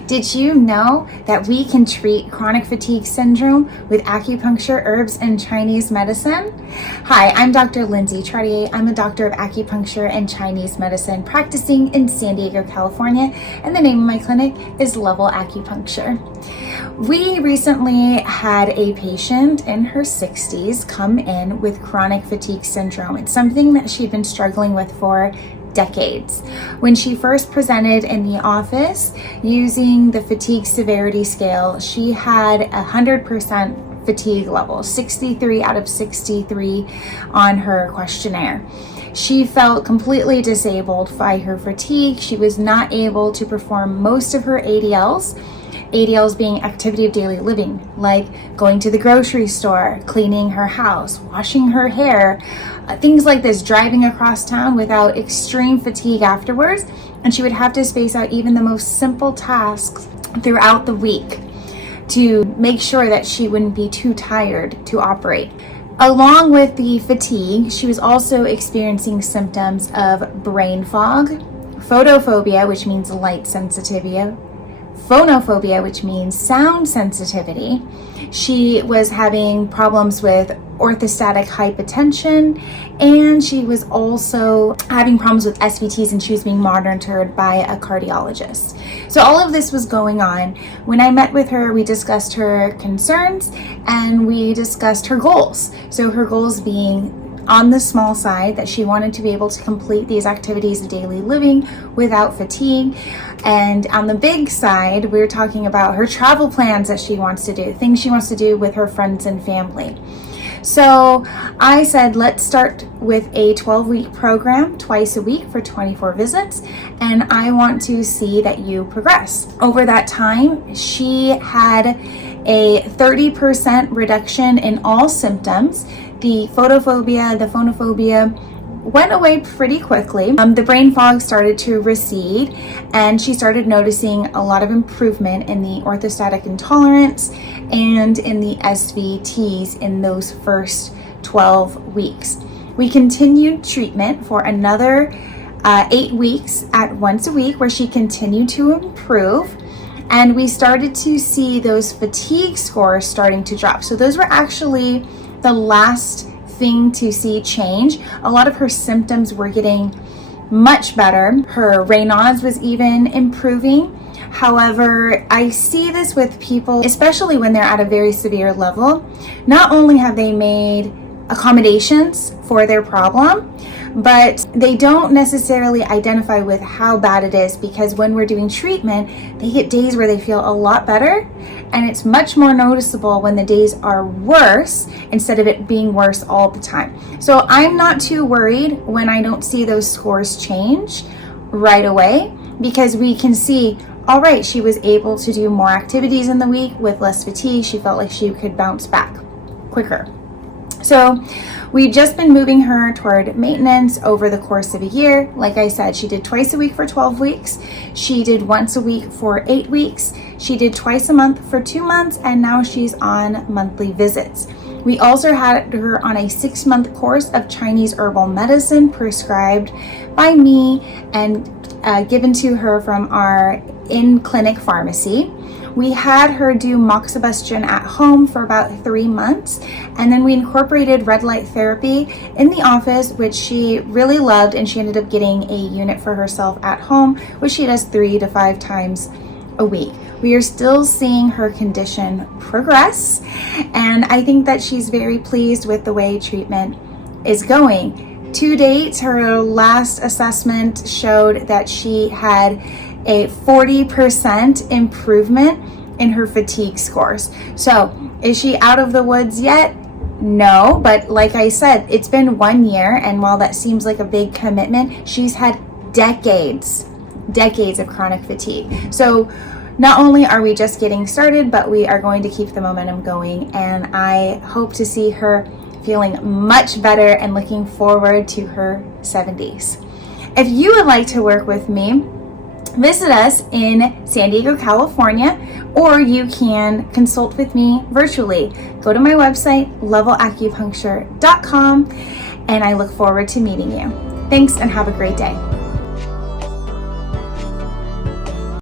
Did you know that we can treat chronic fatigue syndrome with acupuncture, herbs, and Chinese medicine? Hi, I'm Dr. Lindsay Trottier. I'm a doctor of acupuncture and Chinese medicine practicing in San Diego, California, and the name of my clinic is Level Acupuncture. We recently had a patient in her 60s come in with chronic fatigue syndrome. It's something that she'd been struggling with for decades. When she first presented in the office using the fatigue severity scale, she had 100% fatigue level, 63 out of 63 on her questionnaire. She felt completely disabled by her fatigue. She was not able to perform most of her ADLs. ADLs being activity of daily living, like going to the grocery store, cleaning her house, washing her hair, things like this, driving across town without extreme fatigue afterwards. And she would have to space out even the most simple tasks throughout the week to make sure that she wouldn't be too tired to operate. Along with the fatigue, she was also experiencing symptoms of brain fog, photophobia, which means light sensitivity, phonophobia, which means sound sensitivity. She was having problems with orthostatic hypotension, and she was also having problems with SVTs, and she was being monitored by a cardiologist. So all of this was going on. When I met with her, we discussed her concerns and we discussed her goals. So her goals being, on the small side, that she wanted to be able to complete these activities of daily living without fatigue. And on the big side, we're talking about her travel plans that she wants to do, things she wants to do with her friends and family. So I said, let's start with a 12-week program twice a week for 24 visits. And I want to see that you progress. Over that time, she had a 30% reduction in all symptoms. The photophobia, the phonophobia went away pretty quickly. The brain fog started to recede, and she started noticing a lot of improvement in the orthostatic intolerance and in the SVTs in those first 12 weeks. We continued treatment for another 8 weeks at once a week, where she continued to improve. And we started to see those fatigue scores starting to drop. So those were actually the last thing to see change. A lot of her symptoms were getting much better. Her Raynaud's was even improving. However, I see this with people, especially when they're at a very severe level. Not only have they made accommodations for their problem, but they don't necessarily identify with how bad it is, because when we're doing treatment, they get days where they feel a lot better, and it's much more noticeable when the days are worse instead of it being worse all the time. So I'm not too worried when I don't see those scores change right away, because we can see, all right, she was able to do more activities in the week with less fatigue. She felt like she could bounce back quicker. So we've just been moving her toward maintenance over the course of a year. Like I said, she did twice a week for 12 weeks. She did once a week for 8 weeks. She did twice a month for 2 months, and now she's on monthly visits. We also had her on a 6-month course of Chinese herbal medicine prescribed by me and given to her from our in-clinic pharmacy. We had her do moxibustion at home for about 3 months, and then we incorporated red light therapy in the office, which she really loved, and she ended up getting a unit for herself at home, which she does 3 to 5 times a week. We are still seeing her condition progress, and I think that she's very pleased with the way treatment is going. To date, her last assessment showed that she had a 40% improvement in her fatigue scores. So is she out of the woods yet? No, but like I said, it's been 1 year, and while that seems like a big commitment, she's had decades of chronic fatigue. So not only are we just getting started, but we are going to keep the momentum going, and I hope to see her feeling much better and looking forward to her 70s. If you would like to work with me, visit us in San Diego, California, or you can consult with me virtually. Go to my website, levelacupuncture.com, and I look forward to meeting you. Thanks, and have a great day.